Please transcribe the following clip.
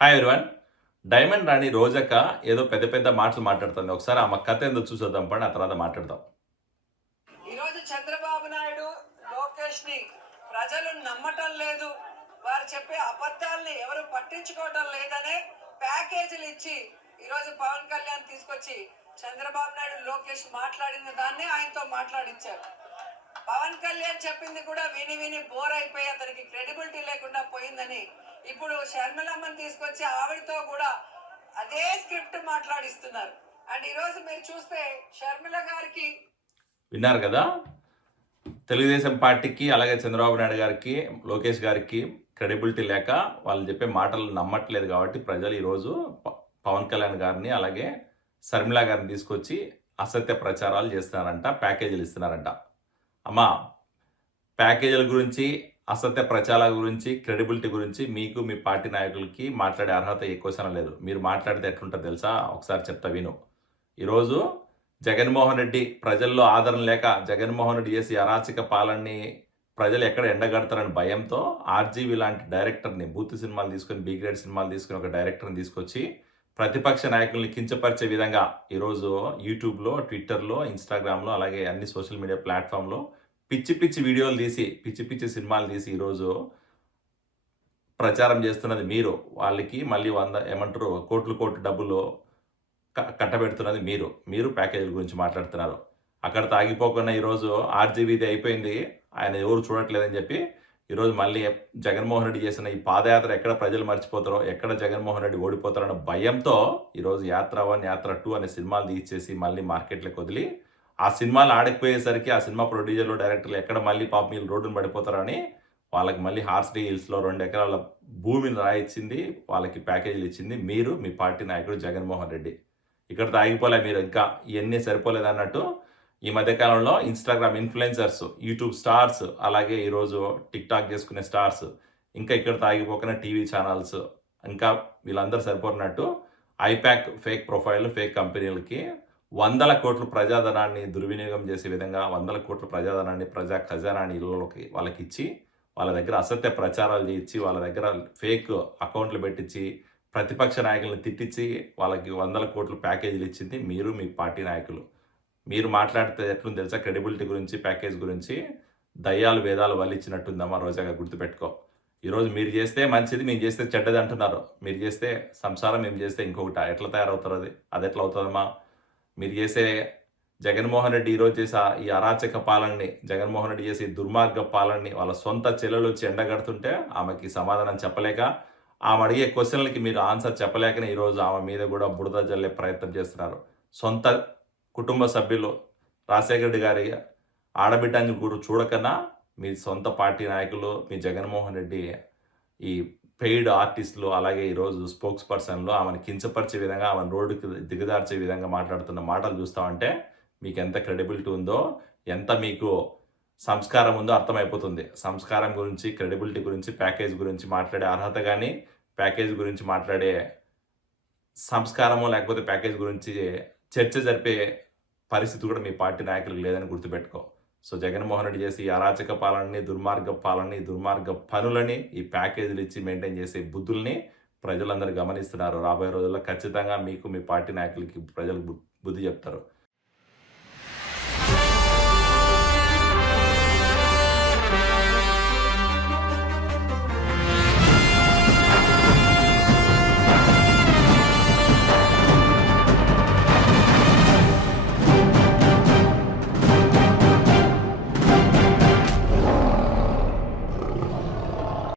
Hi everyone. Diamond రాణి రోజక్క ఏదో పెద్ద పెద్ద మాటలు మాట్లాడుతుంది. ఒకసారి ఆమె కథ ఏందో చూసొద్దాం పడి, ఆ తర్వాత మాట్లాడదాం. ఈరోజు చంద్రబాబు నాయుడు లోకేష్ ని ప్రజలు నమ్మటం లేదు, వారు చెప్పే అబద్ధాలని ఎవరు పట్టించుకోవటం లేదనే ప్యాకేజీలు ఇచ్చి ఈరోజు పవన్ కళ్యాణ్ తీసుకొచ్చి చంద్రబాబు నాయుడు లోకేష్ మాట్లాడిన దాన్ని ఆయనతో మాట్లాడించారు. పవన్ కళ్యాణ్ చెప్పింది కూడా విని విని బోర్ అయిపోయి అతనికి క్రెడిబిలిటీ లేకుండా పోయిందని ఇప్పుడు షర్మిలమ్మని తీసుకొచ్చి ఆవిడతో కూడా అదే స్క్రిప్ట్ మాట్లాడిస్తున్నారు. అండ్ ఈరోజు మీరు చూస్తే షర్మిల గారికి విన్నారు కదా, తెలుగుదేశం పార్టీకి అలాగే చంద్రబాబు నాయుడు గారికి లోకేష్ గారికి క్రెడిబిలిటీ లేక వాళ్ళు చెప్పే మాటలు నమ్మట్లేదు కాబట్టి ప్రజలు ఈరోజు పవన్ కళ్యాణ్ గారిని అలాగే షర్మిల గారిని తీసుకొచ్చి అసత్య ప్రచారాలు చేస్తున్నారంట, ప్యాకేజీలు ఇస్తున్నారంట. అమ్మా, ప్యాకేజీల గురించి, అసత్య ప్రచారాల గురించి, క్రెడిబిలిటీ గురించి మీకు మీ పార్టీ నాయకులకి మాట్లాడే అర్హత ఎక్కువ లేదు. మీరు మాట్లాడితే ఎట్లుంటుంది తెలుసా? ఒకసారి చెప్తా విను. ఈరోజు జగన్మోహన్ రెడ్డి ప్రజల్లో ఆదరణ లేక జగన్మోహన్ రెడ్డి చేసి అరాచక పాలనని ప్రజలు ఎక్కడ ఎండగడతారని భయంతో ఆర్జీవి లాంటి డైరెక్టర్ని, బూత్ సినిమాలు తీసుకొని, బి గ్రేడ్ సినిమాలు తీసుకుని ఒక డైరెక్టర్ని తీసుకొచ్చి ప్రతిపక్ష నాయకుల్ని కించపరిచే విధంగా ఈరోజు యూట్యూబ్లో, ట్విట్టర్లో, ఇన్స్టాగ్రామ్లో అలాగే అన్ని సోషల్ మీడియా ప్లాట్ఫామ్లో పిచ్చి పిచ్చి వీడియోలు తీసి, పిచ్చి పిచ్చి సినిమాలు తీసి ఈరోజు ప్రచారం చేస్తున్నది మీరు. వాళ్ళకి మళ్ళీ కోట్లు డబ్బులు కట్టబెడుతున్నది మీరు ప్యాకేజీల గురించి మాట్లాడుతున్నారు. అక్కడ తాగిపోకుండా ఈరోజు ఆర్జీవీది అయిపోయింది, ఆయన ఎవరు చూడట్లేదని చెప్పి ఈరోజు మళ్ళీ జగన్మోహన్ రెడ్డి చేసిన ఈ పాదయాత్ర ఎక్కడ ప్రజలు మర్చిపోతారో, ఎక్కడ జగన్మోహన్ రెడ్డి ఓడిపోతారన్న భయంతో ఈరోజు యాత్ర 1, యాత్ర 2 అనే సినిమాలు తీసేసి మళ్ళీ మార్కెట్లోకి వదిలి, ఆ సినిమాలు ఆడకపోయేసరికి ఆ సినిమా ప్రొడ్యూసర్లు, డైరెక్టర్లు ఎక్కడ మళ్ళీ పాపం వీళ్ళు రోడ్డును పడిపోతారని వాళ్ళకి మళ్ళీ హార్స్లీ హిల్స్లో 2 ఎకరాల భూమిని రాయిచ్చింది, వాళ్ళకి ప్యాకేజీలు ఇచ్చింది మీరు, మీ పార్టీ నాయకుడు జగన్మోహన్ రెడ్డి. ఇక్కడ తాగిపోలే మీరు, ఇంకా ఇవన్నీ సరిపోలేదు అన్నట్టు ఈ మధ్యకాలంలో ఇన్స్టాగ్రామ్ ఇన్ఫ్లుయెన్సర్స్, యూట్యూబ్ స్టార్స్, అలాగే ఈరోజు టిక్టాక్ చేసుకునే స్టార్స్, ఇంకా ఇక్కడ తాగిపోకుండా టీవీ ఛానల్స్, ఇంకా వీళ్ళందరూ సరిపోతున్నట్టు ఐప్యాక్ ఫేక్ ప్రొఫైల్, ఫేక్ కంపెనీలకి 100 కోట్ల ప్రజాధనాన్ని దుర్వినియోగం చేసే విధంగా 100 కోట్ల ప్రజాధనాన్ని, ప్రజా ఖజానాన్ని ఇళ్ళలోకి వాళ్ళకి ఇచ్చి, వాళ్ళ దగ్గర అసత్య ప్రచారాలు చేయించి, వాళ్ళ దగ్గర ఫేక్ అకౌంట్లు పెట్టించి, ప్రతిపక్ష నాయకులను తిట్టించి వాళ్ళకి 100 కోట్ల ప్యాకేజీలు ఇచ్చింది మీరు, మీ పార్టీ నాయకులు. మీరు మాట్లాడితే ఎట్లుంది తెలుసా? క్రెడిబిలిటీ గురించి, ప్యాకేజ్ గురించి దయ్యాలు వేదాలు వల్లిచ్చినట్టుందమ్మా రోజాగా, గుర్తుపెట్టుకో. ఈరోజు మీరు చేస్తే మంచిది, మేము చేస్తే చెడ్డది అంటున్నారు. మీరు చేస్తే సంసారం, మేము చేస్తే ఇంకొకటి. ఎట్లా తయారవుతారు? అది ఎట్లా అవుతుందమ్మా? మీరు చేసే జగన్మోహన్ రెడ్డి ఈరోజు చేసే ఈ అరాచక పాలనని, జగన్మోహన్ రెడ్డి చేసే దుర్మార్గ పాలనని వాళ్ళ సొంత చెల్లెలు వచ్చి ఎండగడుతుంటే ఆమెకి సమాధానం చెప్పలేక, ఆమె అడిగే క్వశ్చన్లకి మీరు ఆన్సర్ చెప్పలేకనే ఈరోజు ఆమె మీద కూడా బురద జల్లే ప్రయత్నం చేస్తున్నారు. సొంత కుటుంబ సభ్యులు రాజశేఖర రెడ్డి గారి ఆడబిడ్డని కూడా చూడకన్నా మీ సొంత పార్టీ నాయకులు, మీ జగన్మోహన్ రెడ్డి ఈ పెయిడ్ ఆర్టిస్టులు, అలాగే ఈరోజు స్పోక్స్ పర్సన్లు ఆమెను కించపరిచే విధంగా, ఆమెను రోడ్డుకి దిగదార్చే విధంగా మాట్లాడుతున్న మాటలు చూస్తామంటే మీకు ఎంత క్రెడిబిలిటీ ఉందో, ఎంత మీకు సంస్కారం ఉందో అర్థమైపోతుంది. సంస్కారం గురించి, క్రెడిబిలిటీ గురించి, ప్యాకేజ్ గురించి మాట్లాడే అర్హత కానీ, ప్యాకేజ్ గురించి మాట్లాడే సంస్కారము, లేకపోతే ప్యాకేజ్ గురించి చర్చ జరిపే పరిస్థితి కూడా మీ పార్టీ నాయకులకు లేదని గుర్తుపెట్టుకో. సో జగన్మోహన్ రెడ్డి చేసి ఈ అరాచక పాలనని, దుర్మార్గ పాలనని, దుర్మార్గ పనులని, ఈ ప్యాకేజీలు ఇచ్చి మెయింటైన్ చేసే బుద్ధుల్ని ప్రజలందరూ గమనిస్తున్నారు. రాబోయే రోజుల్లో ఖచ్చితంగా మీకు, మీ పార్టీ నాయకులకి ప్రజలు బుద్ధి చెప్తారు.